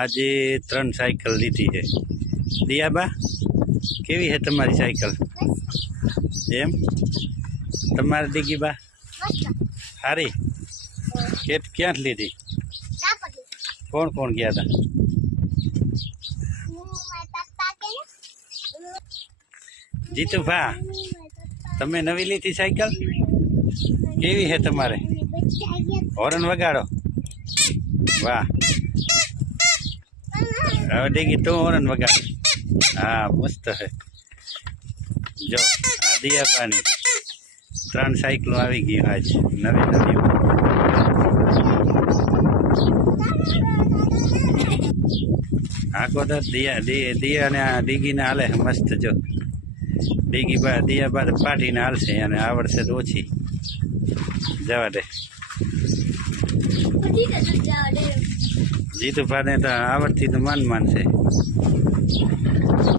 આજે 3 સાયકલ લીધી છે। દિયાબા કેવી છે તમારી સાયકલ? એમ તમારી દીગીબા સારી? ક્યાંથી લીધી? કોણ કોણ ગયા હતા? જીતુભા તમે નવી લીધી સાયકલ? કેવી છે તમારે? હોર્ન વગાડો। વાહ, હવે દીગી તું હોર્ન વગાડ। હા મસ્ત છે। જો આ દિયાબાની 3 સાયકલો આવી ગઈ આજ નવી નવી। આખો તો દિયા ને દીગીને હાલે મસ્ત। જો દિયાબા પાટીને હાલશે, અને આવડશે તો ઓછી। જવા દે, જીતુભાને તો આવડતી તો માન છે।